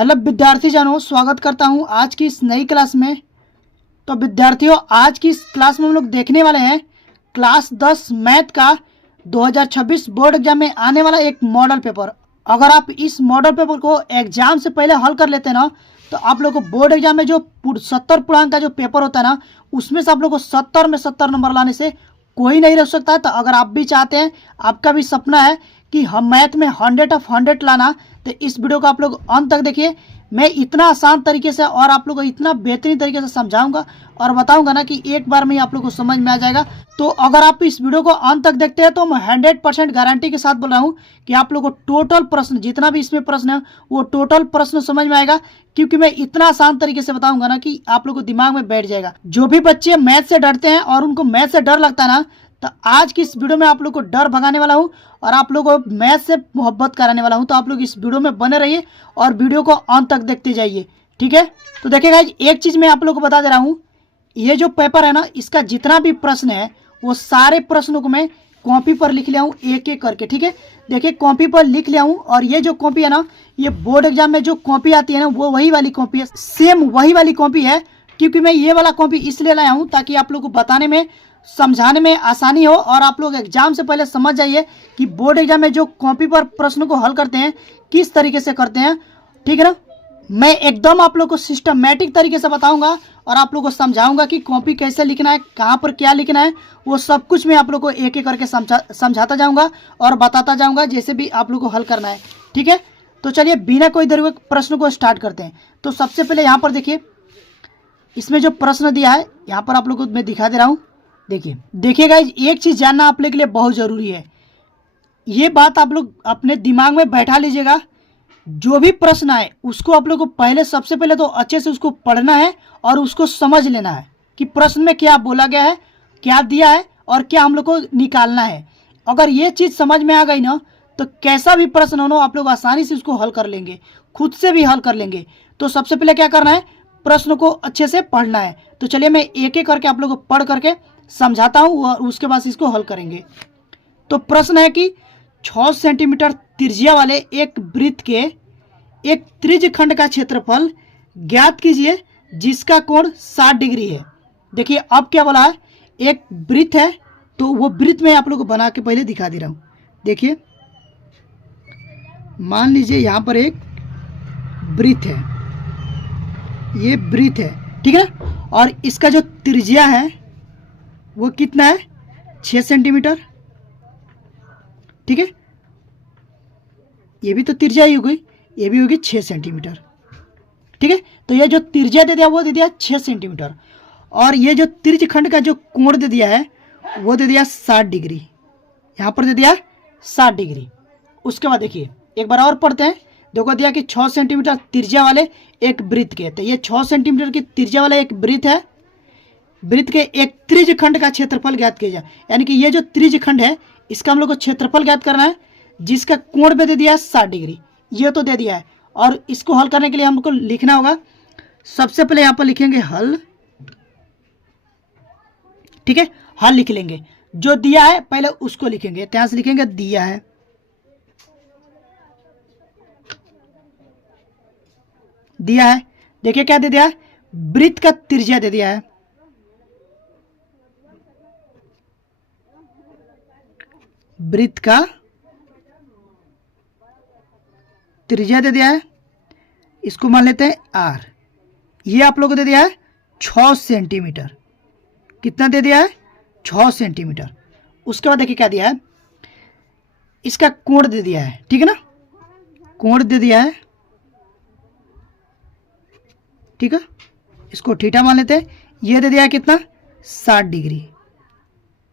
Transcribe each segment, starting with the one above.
Hello विद्यार्थी जनों, स्वागत करता हूं आज की इस नई क्लास में। तो विद्यार्थियों, आज की इस क्लास में हम लोग देखने वाले हैं क्लास 10 मैथ का 2026 बोर्ड एग्जाम में आने वाला एक मॉडल पेपर। अगर आप इस मॉडल पेपर को एग्जाम से पहले हल कर लेते हैं ना, तो आप लोग को बोर्ड एग्जाम में जो 70 पूर्णांक का जो पेपर होता है ना, उसमें से आप लोग को 70 में 70 नंबर लाने से कोई नहीं रोक सकता है। तो अगर आप भी चाहते हैं, आपका भी सपना है कि हम मैथ में 100 ऑफ 100 लाना, तो इस वीडियो को आप लोग अंत तक देखिए। मैं इतना आसान तरीके से और आप लोग को इतना बेहतरीन तरीके से समझाऊंगा और बताऊंगा ना कि एक बार में ही आप लोग को समझ में आ जाएगा। तो अगर आप इस वीडियो को अंत तक देखते हैं तो मैं 100% गारंटी के साथ बोल रहा हूं कि आप लोग को टोटल प्रश्न, जितना भी इसमें प्रश्न है, वो टोटल प्रश्न समझ में आएगा, क्योंकि मैं इतना आसान तरीके से बताऊंगा ना कि आप लोग को दिमाग में बैठ जाएगा। जो भी बच्चे मैथ से डरते हैं और उनको मैथ से डर लगता है ना, तो आज की इस वीडियो में आप लोग को डर भगाने वाला हूं और आप लोगों को मैथ से मोहब्बत कराने वाला हूं। तो आप लोग इस वीडियो में बने रहिए और वीडियो को अंत तक देखते जाइए, ठीक है। तो देखिएगा, एक चीज मैं आप लोग को बता दे रहा हूं, ये जो पेपर है ना, इसका जितना भी प्रश्न है वो सारे प्रश्नों को मैं कॉपी पर लिख लिया हूँ एक एक करके, ठीक है। देखिए, कॉपी पर लिख लिया हूँ और ये जो कॉपी है ना, ये बोर्ड एग्जाम में जो कॉपी आती है ना, वो वही वाली कॉपी है, सेम वही वाली कॉपी है। क्योंकि मैं ये वाला कॉपी इसलिए लाया हूँ ताकि आप लोग को बताने में, समझाने में आसानी हो और आप लोग एग्जाम से पहले समझ जाइए कि बोर्ड एग्जाम में जो कॉपी पर प्रश्नों को हल करते हैं किस तरीके से करते हैं, ठीक है ना। मैं एकदम आप लोग को सिस्टमैटिक तरीके से बताऊंगा और आप लोग को समझाऊंगा कि कॉपी कैसे लिखना है, कहाँ पर क्या लिखना है, वो सब कुछ मैं आप लोग को एक एक करके समझाता जाऊंगा और बताता जाऊंगा, जैसे भी आप लोग को हल करना है, ठीक है। तो चलिए बिना कोई देर हुए प्रश्न को स्टार्ट करते हैं। तो सबसे पहले यहाँ पर देखिए, इसमें जो प्रश्न दिया है यहाँ पर आप लोग को मैं दिखा दे रहा हूँ। देखिएगा, एक चीज़ जानना आप लोग के लिए बहुत ज़रूरी है। ये बात आप लोग अपने दिमाग में बैठा लीजिएगा। जो भी प्रश्न आए उसको आप लोग को पहले, सबसे पहले तो अच्छे से उसको पढ़ना है और उसको समझ लेना है कि प्रश्न में क्या बोला गया है, क्या दिया है और क्या हम लोग को निकालना है। अगर ये चीज़ समझ में आ गई ना, तो कैसा भी प्रश्न हो ना, आप लोग आसानी से उसको हल कर लेंगे, खुद से भी हल कर लेंगे। तो सबसे पहले क्या करना है, प्रश्न को अच्छे से पढ़ना है। तो चलिए मैं एक एक करके आप लोग को पढ़ करके समझाता हूँ और उसके बाद इसको हल करेंगे। तो प्रश्न है कि 6 सेंटीमीटर त्रिज्या वाले एक वृत्त के एक त्रिज्यखंड का क्षेत्रफल ज्ञात कीजिए जिसका कोण 60 डिग्री है। देखिए, अब क्या बोला है, एक वृत्त है, तो वो वृत्त मैं आप लोग को बना के पहले दिखा दे रहा हूँ। देखिए, मान लीजिए यहाँ पर एक वृत्त है, ये वृत्त है, ठीक है ना। और इसका जो त्रिज्या है वो कितना है, 6 सेंटीमीटर, ठीक है। ये भी तो त्रिज्या ही हो गई, ये भी होगी 6 सेंटीमीटर, ठीक है। तो ये जो त्रिज्या दे दिया वो दे दिया 6 सेंटीमीटर, और ये जो त्रिज्यखंड का जो कोण दे दिया है वो दे दिया 60 डिग्री, यहाँ पर दे दिया 60 डिग्री। उसके बाद देखिए एक बार और पढ़ते हैं। देखो, दिया कि 6 सेंटीमीटर त्रिज्या वाले एक वृत्त के, तो ये 6 सेंटीमीटर की त्रिज्या वाला एक वृत्त है, वृत्त के एक त्रिज्यखंड का क्षेत्रफल ज्ञात किया जाए। यानी कि ये जो त्रिज्यखंड है इसका हम लोग को क्षेत्रफल ज्ञात करना है, जिसका कोण पे दे दिया है 60 डिग्री, ये तो दे दिया है। और इसको हल करने के लिए हमको लिखना होगा, सबसे पहले यहाँ पर लिखेंगे हल, ठीक है। हल लिख लेंगे, जो दिया है पहले उसको लिखेंगे, यहाँ से लिखेंगे दिया है, दिया है। देखिए क्या दे दिया है, वृत्त का त्रिज्या दे दिया है, वृत्त का त्रिज्या दे दिया है, इसको मान लेते हैं आर। ये आप लोगों को दे दिया है 6 सेंटीमीटर, कितना दे दिया है, 6 सेंटीमीटर। उसके बाद देखिए क्या दिया है, इसका कोण दे दिया है, ठीक है ना, कोण दे दिया है, ठीक है। इसको थीटा मान लेते हैं, ये दे दिया है कितना, 60 डिग्री।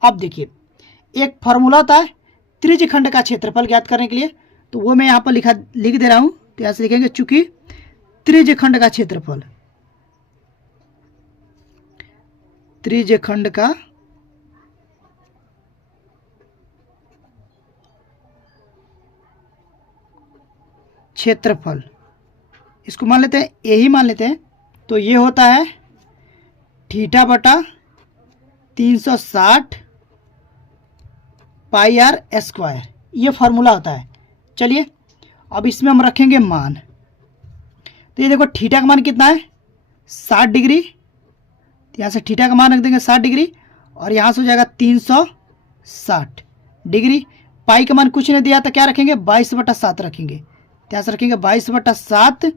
अब देखिए, एक फॉर्मूला होता है त्रिज्यखंड का क्षेत्रफल ज्ञात करने के लिए, तो वो मैं यहाँ पर लिख दे रहा हूँ। तो यहाँ से लिखेंगे, चूंकि त्रिज्यखंड का क्षेत्रफल, त्रिज्यखंड का क्षेत्रफल, इसको मान लेते हैं, यही मान लेते हैं। तो ये होता है थीटा बटा 360 पाई आर स्क्वायर, ये फार्मूला होता है। चलिए अब इसमें हम रखेंगे मान। तो ये देखो थीटा का मान कितना है 60 डिग्री, तो यहाँ से थीटा का मान रख देंगे 60 डिग्री और यहाँ से हो जाएगा 360 डिग्री। पाई का मान कुछ नहीं दिया तो क्या रखेंगे 22/7 रखेंगे, तो यहाँ से रखेंगे 22/7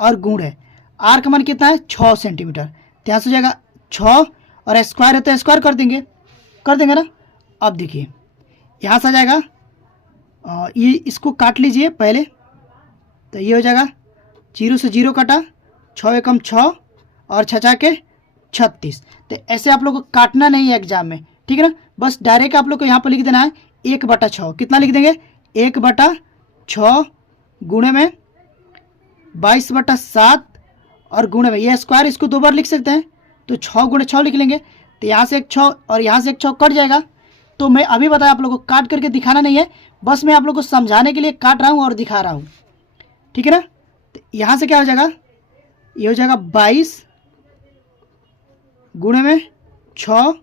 और गुण है आर का मान कितना है 6 सेंटीमीटर, तो यहाँ से हो जाएगा 6 और स्क्वायर है तो स्क्वायर कर देंगे ना। अब देखिए यहाँ से आ जाएगा ये इसको काट लीजिए पहले, तो ये हो जाएगा 0 से 0 कटा, 6 एकम 6 और 6 के 36। तो ऐसे आप लोग को काटना नहीं है एग्जाम में, ठीक है ना, बस डायरेक्ट आप लोग को यहाँ पर लिख देना है 1/6। कितना लिख देंगे 1/6 गुणे में 22/7 और गुणे में ये स्क्वायर, इसको 2 बार लिख सकते हैं तो 6 गुणे 6 लिख लेंगे, तो यहाँ से एक 6 और यहाँ से एक 6 कट जाएगा। तो मैं अभी बताया आप लोगों को काट करके दिखाना नहीं है, बस मैं आप लोगों को समझाने के लिए काट रहा हूँ और दिखा रहा हूँ, ठीक है ना। तो यहाँ से क्या हो जाएगा, ये हो जाएगा 22 गुणे में 6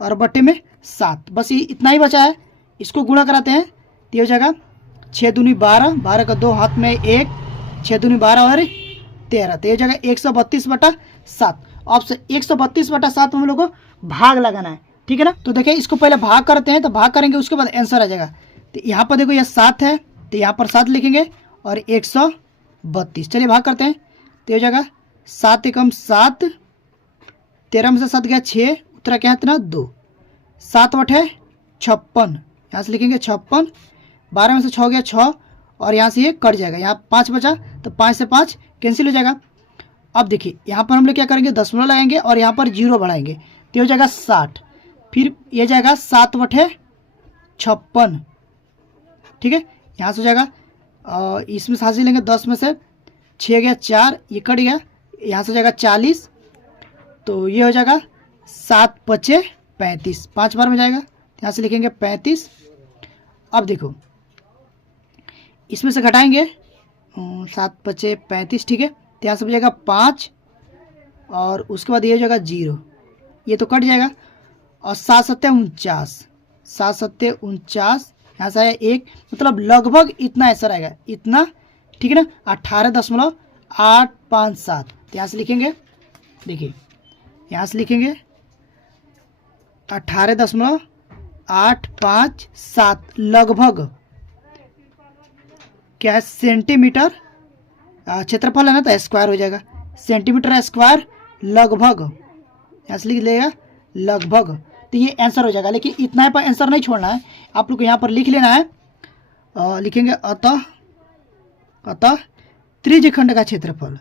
और बट्टे में 7, बस ये इतना ही बचा है। इसको गुणा कराते हैं तो ये हो जाएगा 6 दूनी 12, 12 का 2 हाथ में 1, 6 दूनी 12 और 13, तो ये हो जाएगा 132/7। ऑप्शन 132/7 हम लोग को भाग लगाना है, ठीक है ना। तो देखिए इसको पहले भाग करते हैं, तो भाग करेंगे उसके बाद आंसर आ जाएगा। तो यहाँ पर देखो ये 7 है तो यहाँ पर 7 लिखेंगे और 132, चलिए भाग करते हैं। तो हो जाएगा 7 एकम 7, 13 में से 7 गया 6, उत्तरा क्या है इतना 2, 7/8 56, यहाँ से लिखेंगे 56, 12 में से 6 गया 6 और यहाँ से ये कट जाएगा, यहाँ 5 बचा तो 5 से 5 कैंसिल हो जाएगा। अब देखिए यहाँ पर हम लोग क्या करेंगे दशमलव लगाएंगे और यहाँ पर 0 बढ़ाएंगे, तो हो जाएगा 60, फिर ये जाएगा 7/56, ठीक है। यहाँ से हो जाएगा इसमें से हासिल लेंगे 10 में से 6 गया 4, ये कट गया, यहाँ से हो जाएगा 40, तो ये हो जाएगा 7×5 = 35, 5 बार में जाएगा, यहाँ से लिखेंगे 35। अब देखो इसमें से घटाएंगे 7×5 = 35, ठीक है, तो यहाँ से हो जाएगा 5 और उसके बाद ये हो जाएगा 0, ये तो कट जाएगा और 7×7 = 49, 7×7 = 49, यहाँ से आया 1, मतलब लगभग इतना आंसर आएगा, इतना, ठीक है ना, 18.857। तो यहाँ से लिखेंगे, देखिए यहाँ से लिखेंगे 18.857 लगभग क्या है सेंटीमीटर, क्षेत्रफल है ना तो स्क्वायर हो जाएगा, सेंटीमीटर स्क्वायर लगभग, यहाँ से लिख लेगा लगभग, तो ये आंसर हो जाएगा। लेकिन इतना पर आंसर नहीं छोड़ना है, आप लोग को यहाँ पर लिख लेना है, लिखेंगे अतः त्रिज्यखंड का क्षेत्रफल,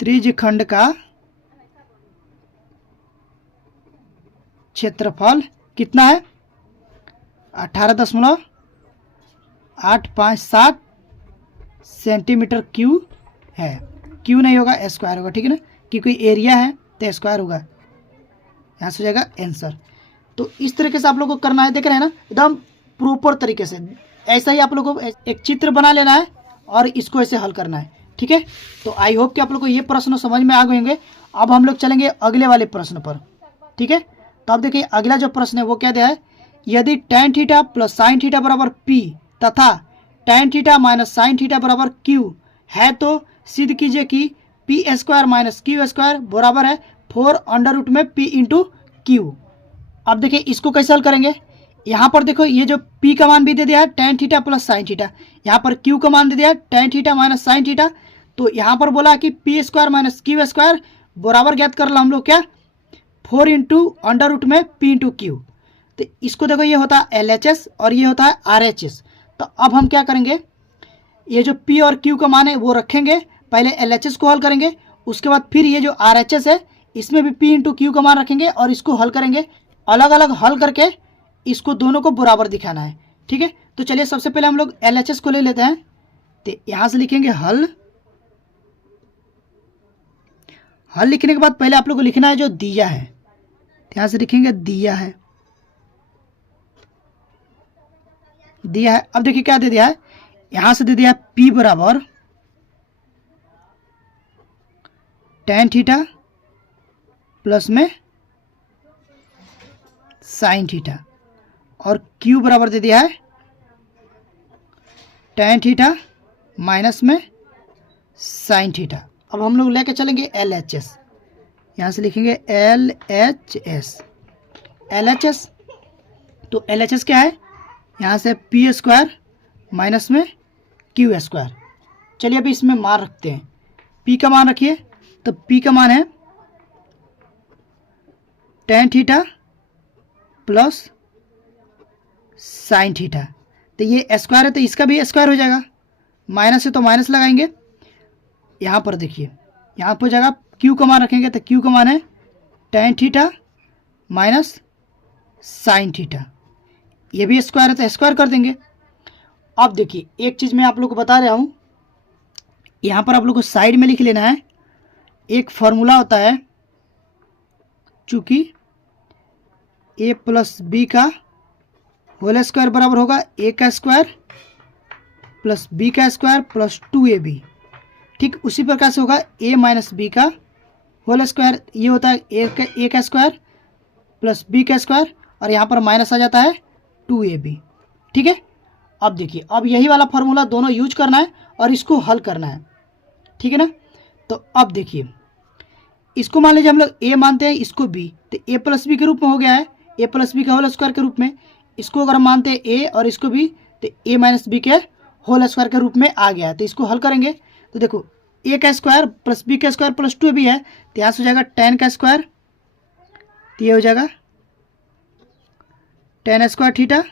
त्रिज्यखंड का क्षेत्रफल कितना है 18.857 सेंटीमीटर क्यूब है, क्यू नहीं होगा स्क्वायर होगा, ठीक है ना, क्योंकि एरिया है तो स्क्वायर होगा, यहाँ से हो जाएगा आंसर। तो इस तरीके से आप लोगों को करना है, देख रहे हैं ना एकदम प्रॉपर तरीके से, ऐसा ही आप लोगों को एक चित्र बना लेना है और इसको ऐसे हल करना है, ठीक है। तो आई होप कि आप लोग को ये प्रश्न समझ में आ गए होंगे। अब हम लोग चलेंगे अगले वाले प्रश्न पर, ठीक है। तो अब देखिए अगला जो प्रश्न है वो क्या दिया है, यदि tan θ + sin θ बराबर P तथा tan θ - sin θ बराबर Q है तो सिद्ध कीजिए कि P² - Q² बराबर है 4√में P × Q। अब देखिए इसको कैसे हल करेंगे, यहाँ पर देखो ये जो P का मान भी दे दिया है tan θ + sin θ, यहाँ पर Q का मान दे दिया है tan θ - sin θ, तो यहाँ पर बोला कि P² - Q² बराबर ज्ञात कर लो हम लोग क्या 4 × में P × Q। तो इसको देखो ये होता है LHS और ये होता है RHS। तो अब हम क्या करेंगे, ये जो P और Q का मान है वो रखेंगे, पहले LHS को हल करेंगे, उसके बाद फिर ये जो RHS है इसमें भी P × Q का मान रखेंगे और इसको हल करेंगे, अलग अलग हल करके इसको दोनों को बराबर दिखाना है, ठीक है। तो चलिए सबसे पहले हम लोग LHS को ले लेते हैं, तो यहाँ से लिखेंगे हल, हल लिखने के बाद पहले आप लोग को लिखना है जो दिया है, यहाँ से लिखेंगे दिया है, दिया है। अब देखिए क्या दे दिया है, यहाँ से दे दिया है P बराबर tan θ प्लस में sin θ और Q बराबर दे दिया है tan थीटा माइनस में साइन थीटा। अब हम लोग लेके चलेंगे LHS, यहाँ से लिखेंगे LHS। LHS तो LHS क्या है, यहाँ से पी स्क्वायर माइनस में क्यू स्क्वायर। चलिए अभी इसमें मान रखते हैं, P का मान रखिए, तो P का मान है tan theta plus sine theta. तो ये स्क्वायर है तो इसका भी स्क्वायर हो जाएगा, माइनस है तो माइनस लगाएंगे। यहाँ पर देखिए, यहाँ पर जगह Q का मान रखेंगे तो Q का मान है tan theta minus sine theta. ये भी स्क्वायर है तो स्क्वायर कर देंगे। अब देखिए एक चीज़ मैं आप लोग को बता रहा हूँ, यहाँ पर आप लोग को साइड में लिख लेना है। एक फॉर्मूला होता है, चूँकि a प्लस बी का होल स्क्वायर बराबर होगा a का स्क्वायर प्लस b का स्क्वायर प्लस 2ab। ठीक उसी प्रकार से होगा a माइनस बी का होल स्क्वायर, ये होता है a का स्क्वायर प्लस b का स्क्वायर, और यहाँ पर माइनस आ जाता है 2ab। ठीक है, अब देखिए अब यही वाला फार्मूला दोनों यूज करना है और इसको हल करना है। ठीक है ना, तो अब देखिए इसको मान लीजिए हम लोग a मानते हैं, इसको b, तो a प्लस बी के रूप में हो गया है, a प्लस बी का होल स्क्वायर के रूप में। इसको अगर हम मानते हैं a और इसको b, तो a माइनस बी के होल स्क्वायर के रूप में आ गया है। तो इसको हल करेंगे तो देखो a का स्क्वायर प्लस b का स्क्वायर प्लस 2ab है, तो यहाँ से हो जाएगा tan का स्क्वायर, तो ये हो जाएगा tan square theta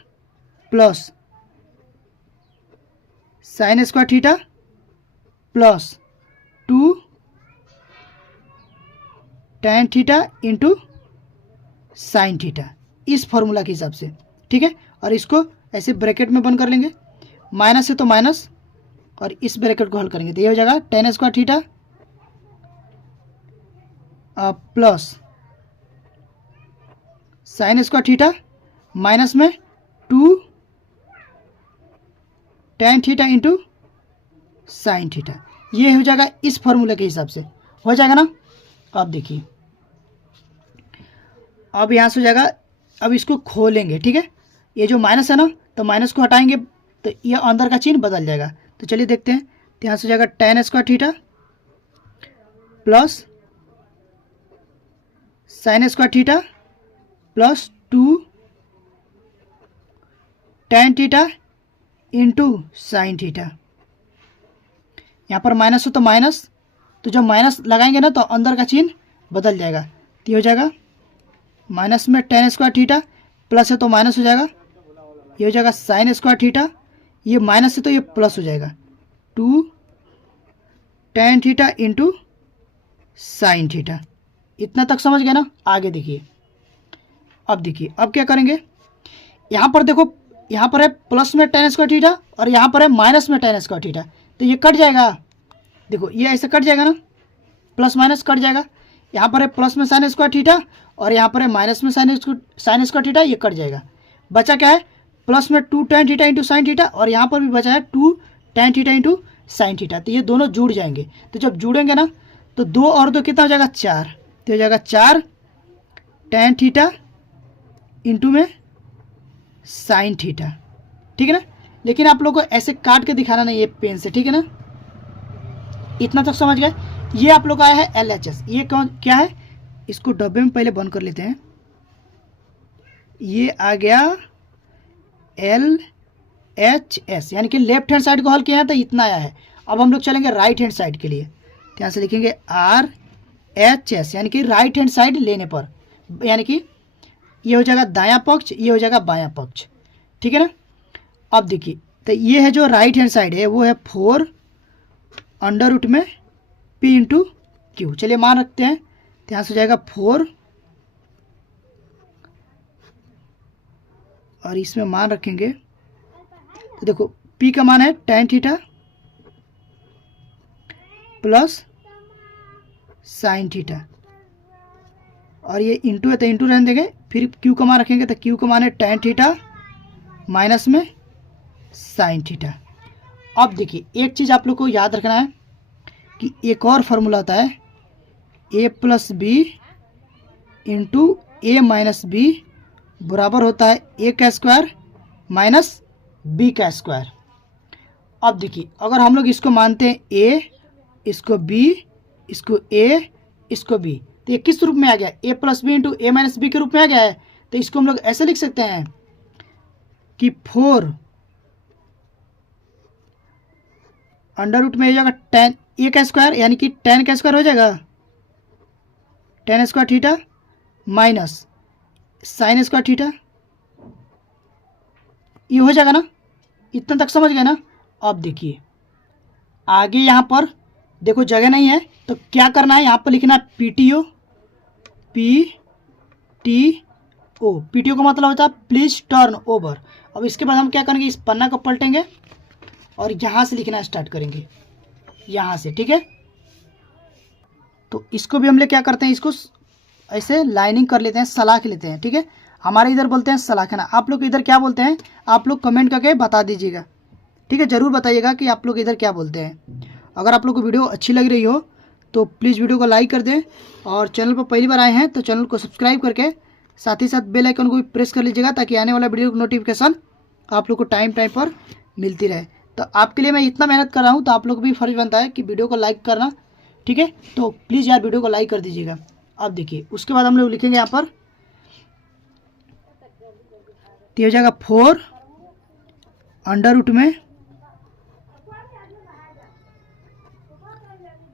plus sine square theta plus 2 tan theta into sine theta, इस फॉर्मूला के हिसाब से। ठीक है, और इसको ऐसे ब्रैकेट में बंद कर लेंगे, माइनस है तो माइनस, और इस ब्रैकेट को हल करेंगे तो ये हो जाएगा tan square theta plus sine square theta minus में 2 tan theta into sine theta. ये हो जाएगा इस फॉर्मूले के हिसाब से, हो जाएगा ना। अब देखिए अब यहाँ से हो जाएगा, अब इसको खोलेंगे। ठीक है, ये जो माइनस है ना, तो माइनस को हटाएंगे तो ये अंदर का चिन्ह बदल जाएगा। तो चलिए देखते हैं, तो यहाँ से हो जाएगा tan square theta plus sine square theta plus 2 tan theta into sine theta. यहाँ पर माइनस हो तो माइनस, तो जब माइनस लगाएंगे ना तो अंदर का चिन्ह बदल जाएगा। तो ये हो जाएगा माइनस में tan स्क्वायर थीटा, प्लस है तो माइनस हो जाएगा, ये हो जाएगा साइन स्क्वायर थीटा, ये माइनस है तो ये प्लस हो जाएगा 2 tan theta into sine theta. इतना तक समझ गए ना। आगे देखिए, अब देखिए अब क्या करेंगे, यहाँ पर देखो, यहाँ पर है प्लस में tan स्क्वायर थीटा और यहाँ पर है माइनस में tan स्क्वायर थीटा, तो ये कट जाएगा। देखो ये ऐसे कट जाएगा ना, प्लस माइनस कट जाएगा। यहाँ पर है प्लस में साइन स्क्वायर थीटा और यहाँ पर है माइनस में साइन स्क्वायर थीटा, ये कट जाएगा। बचा क्या है, प्लस में 2 tan theta into sine theta, और यहाँ पर भी बचा है 2 tan theta into sine theta. तो ये दोनों जुड़ जाएंगे, तो जब जुड़ेंगे ना तो 2 और 2 कितना हो जाएगा 4, तो हो जाएगा 4 tan थीटा इंटू में साइन थीटा। ठीक है ना, लेकिन आप लोगों को ऐसे काट के दिखाना नहीं है पेन से। ठीक है ना, इतना तक समझ गए। ये आप लोग आया है LHS, ये कौन क्या है, इसको डब्बे में पहले बंद कर लेते हैं। ये आ गया LHS, यानी कि लेफ्ट हैंड साइड को हल किया है तो इतना आया है। अब हम लोग चलेंगे राइट हैंड साइड के लिए, तो यहाँ से लिखेंगे RHS, यानी कि राइट हैंड साइड लेने पर, यानी कि ये हो जाएगा दायां पक्ष, ये हो जाएगा बायां पक्ष। ठीक है ना, अब देखिए तो ये है जो राइट हैंड साइड है वो है 4 अंडर रूट में P इंटू क्यू। चलिए मान रखते हैं, तो यहाँ से हो जाएगा 4 और इसमें मान रखेंगे, तो देखो P का मान है tan theta plus sine theta, और ये इंटू है तो इंटू रहने देंगे, फिर Q का मान रखेंगे तो Q का मान है tan थीटा माइनस में साइन थीटा। अब देखिए एक चीज़ आप लोग को याद रखना है कि एक और फार्मूला होता है a plus b into a minus b बराबर होता है a का स्क्वायर माइनस b का स्क्वायर। अब देखिए अगर हम लोग इसको मानते हैं ए, इसको बी, इसको ए, इसको बी, तो ये किस रूप में आ गया, ए plus b into a minus B के रूप में आ गया है। तो इसको हम लोग ऐसे लिख सकते हैं कि 4 अंडर रूट में हो जाएगा टेन ए का स्क्वायर, यानी कि 10 का स्क्वायर हो जाएगा 10 square theta minus sine square theta, ये हो जाएगा ना। इतना तक समझ गए ना। अब देखिए आगे यहाँ पर देखो जगह नहीं है तो क्या करना है, यहाँ पर लिखना है PTO, PTO, PTO का मतलब होता है प्लीज टर्न ओवर। अब इसके बाद हम क्या करेंगे, इस पन्ना को पलटेंगे और यहाँ से लिखना स्टार्ट करेंगे, यहाँ से, ठीक है। तो इसको भी हम लोग क्या करते हैं, इसको ऐसे लाइनिंग कर लेते हैं, सलाख लेते हैं, ठीक है। हमारे इधर बोलते हैं सलाखना, आप लोग इधर क्या बोलते हैं, आप लोग कमेंट करके बता दीजिएगा, ठीक है। ज़रूर बताइएगा कि आप लोग इधर क्या बोलते हैं। अगर आप लोग को वीडियो अच्छी लग रही हो तो प्लीज़ वीडियो को लाइक कर दें, और चैनल पर पहली बार आए हैं तो चैनल को सब्सक्राइब करके साथ ही साथ बेल आइकन को भी प्रेस कर लीजिएगा, ताकि आने वाला वीडियो की नोटिफिकेशन आप लोग को टाइम टाइम पर मिलती रहे। तो आपके लिए मैं इतना मेहनत कर रहा हूँ, तो आप लोग को भी फर्ज बनता है कि वीडियो को लाइक करना, ठीक है। तो प्लीज़ यार वीडियो को लाइक कर दीजिएगा। अब देखिए उसके बाद हम लोग लिखेंगे यहाँ पर, तो हो जाएगा 4 अंडर रूट में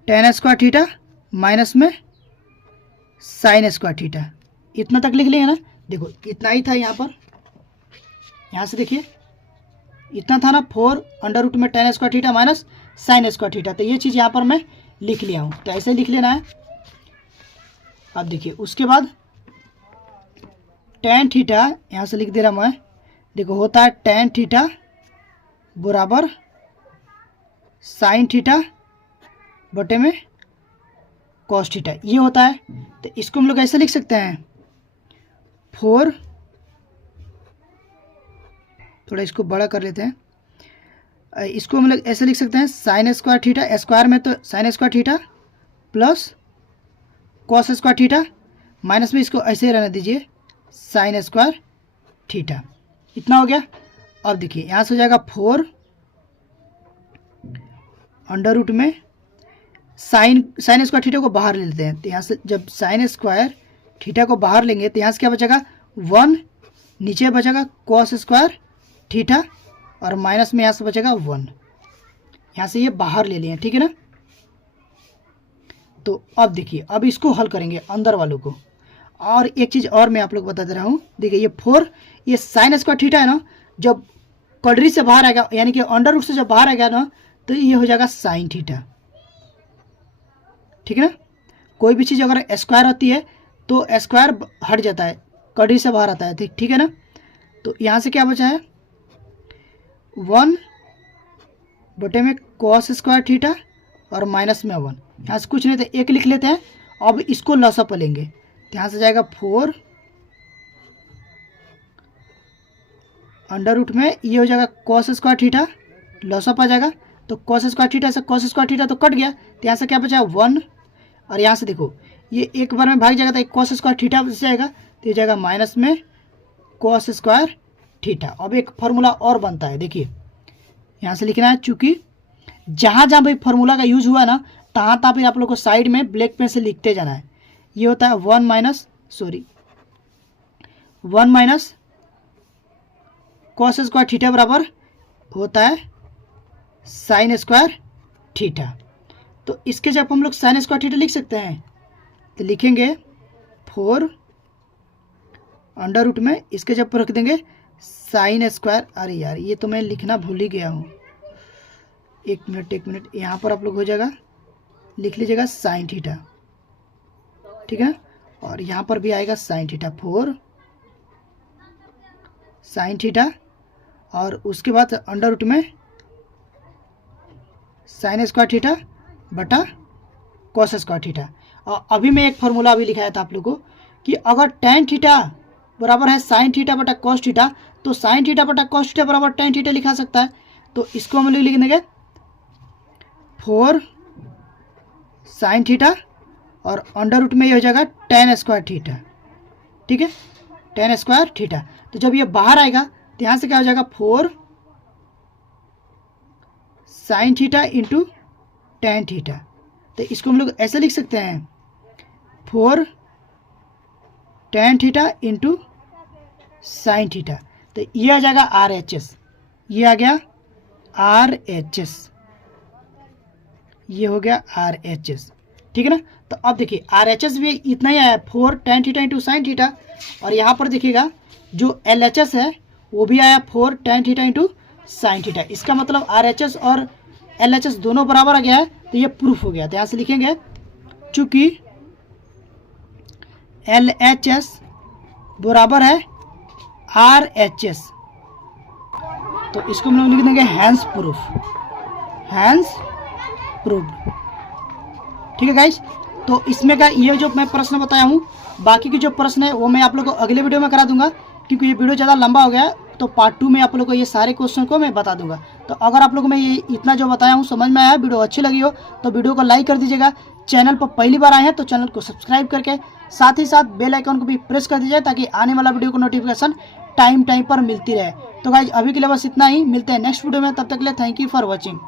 10 स्क्वायर थीटा माइनस में साइन स्क्वायर थीटा। इतना तक लिख लेंगे ना। देखो इतना ही था यहाँ पर, यहाँ से देखिए इतना था ना, 4 अंडर रूट में 10 square theta minus sine square theta. तो ये चीज़ यहाँ पर मैं लिख लिया हूँ, तो ऐसे लिख लेना है। अब देखिए उसके बाद tan थीटा यहाँ से लिख दे रहा मैं, देखो होता है tan थीटा बराबर साइन थीटा बटे में कॉस थीटा, ये होता है। तो इसको हम लोग ऐसे लिख सकते हैं 4, थोड़ा इसको बड़ा कर लेते हैं, इसको हम लोग ऐसे लिख सकते हैं साइन स्क्वायर थीटा, स्क्वायर में तो sine square theta plus cos square theta, minus में इसको ऐसे ही रहने दीजिए साइन स्क्वायर थीटा। इतना हो गया। अब देखिए यहाँ से हो जाएगा 4 अंडर रूट में साइन स्क्वायर थीटा को बाहर ले लेते हैं। तो यहाँ से जब साइन स्क्वायर थीटा को बाहर लेंगे तो यहाँ से क्या बचेगा 1, नीचे बचेगा कॉस स्क्वायर थीटा, और माइनस में यहाँ से बचेगा 1, यहाँ से ये बाहर ले लिए, ठीक है ना। तो अब देखिए अब इसको हल करेंगे अंदर वालों को। और एक चीज़ और मैं आप लोग बता दे रहा हूँ, देखिए ये 4, ये साइन स्क्वायर थीटा है ना, जब कड़री से बाहर आएगा, यानी कि अंडर रूट से जब बाहर आएगा ना, तो ये हो जाएगा साइन थीटा, ठीक है ना। कोई भी चीज़ अगर स्क्वायर होती है तो स्क्वायर हट जाता है, कड़ी से बाहर आता है, ठीक है ना। तो यहाँ से क्या बचा है 1 बटे में कॉस स्क्वायर थीटा और माइनस में 1, यहाँ से कुछ नहीं तो एक लिख लेते हैं। अब इसको लॉसअप लेंगे तो यहाँ से जाएगा 4 अंडर रूट में, ये हो जाएगा कॉस स्क्वायर थीटा, लॉसअप आ जाएगा। तो कॉस स्क्वायर थीटा से कॉस स्क्वायर थीटा तो कट गया, तो यहाँ से क्या बचा 1, और यहाँ से देखो ये एक बार में भाग जाएगा तो एक कॉस स्क्वायर थीटा बच जाएगा, तो ये जाएगा माइनस में कॉस स्क्वायर थीटा। अब एक फार्मूला और बनता है, देखिए यहाँ से लिखना है, चूँकि जहाँ जहाँ भाई फार्मूला का यूज़ हुआ ना, तहाँ तहाँ फिर आप लोग को साइड में ब्लैक पेन से लिखते जाना है। ये होता है 1 माइनस कॉस स्क्वायर थीटा बराबर होता है साइन स्क्वायर थीटा। तो इसके जब हम लोग साइन स्क्वायर थीटा लिख सकते हैं तो लिखेंगे 4 अंडर रूट में, इसके जब रख देंगे साइन स्क्वायर, अरे यार ये तो मैं लिखना भूल ही गया हूँ, एक मिनट, यहाँ पर आप लोग हो जाएगा लिख लीजिएगा साइन थीटा, ठीक है। और यहाँ पर भी आएगा साइन थीटा, 4 साइन थीटा, और उसके बाद अंडर रूट में साइन स्क्वायर थीटा बटा कॉस स्क्वायर थीटा। और अभी मैं एक फार्मूला अभी लिखाया था आप लोगों को कि अगर tan थीटा बराबर है साइन थीटा बटा कॉस थीटा, तो साइन थीटा बटा कॉस थीटा बराबर tan थीटा लिखा सकता है। तो इसको हम लोग लिख देंगे 4 साइन थीटा और अंडर रूट में ये हो जाएगा tan स्क्वायर थीटा, ठीक है, tan स्क्वायर थीटा। तो जब ये बाहर आएगा तो यहाँ से क्या हो जाएगा 4 sine theta into tan theta. तो इसको हम लोग ऐसे लिख सकते हैं 4 tan theta into sine theta. तो ये आ जाएगा RHS, ये आ गया RHS, ये हो गया RHS, ठीक है ना। तो अब देखिए RHS भी इतना ही आया 4 tan theta into sine theta, और यहाँ पर देखिएगा जो LHS है वो भी आया 4 tan theta into sine theta. इसका मतलब RHS और LHS दोनों बराबर आ गया है, तो ये प्रूफ हो गया। तो यहाँ से लिखेंगे चूंकि LHS बराबर है RHS, तो इसको हम लोग लिख देंगे हैंस प्रूफ, हैंस प्रूफ्ड, ठीक है गाइस। तो इसमें का ये जो मैं प्रश्न बताया हूँ, बाकी के जो प्रश्न है वो मैं आप लोग को अगले वीडियो में करा दूंगा, क्योंकि ये वीडियो ज़्यादा लंबा हो गया है। तो पार्ट 2 में आप लोग को ये सारे क्वेश्चन को मैं बता दूंगा। तो अगर आप लोग मैं ये इतना जो बताया हूँ समझ में आया, वीडियो अच्छी लगी हो तो वीडियो को लाइक कर दीजिएगा। चैनल पर पहली बार आए हैं तो चैनल को सब्सक्राइब करके साथ ही साथ बेल आइकन को भी प्रेस कर दीजिए, ताकि आने वाला वीडियो को नोटिफिकेशन टाइम पर मिलती रहे। तो गाइज अभी के लिए बस इतना ही, मिलते हैं नेक्स्ट वीडियो में, तब तक के लिए थैंक यू फॉर वॉचिंग।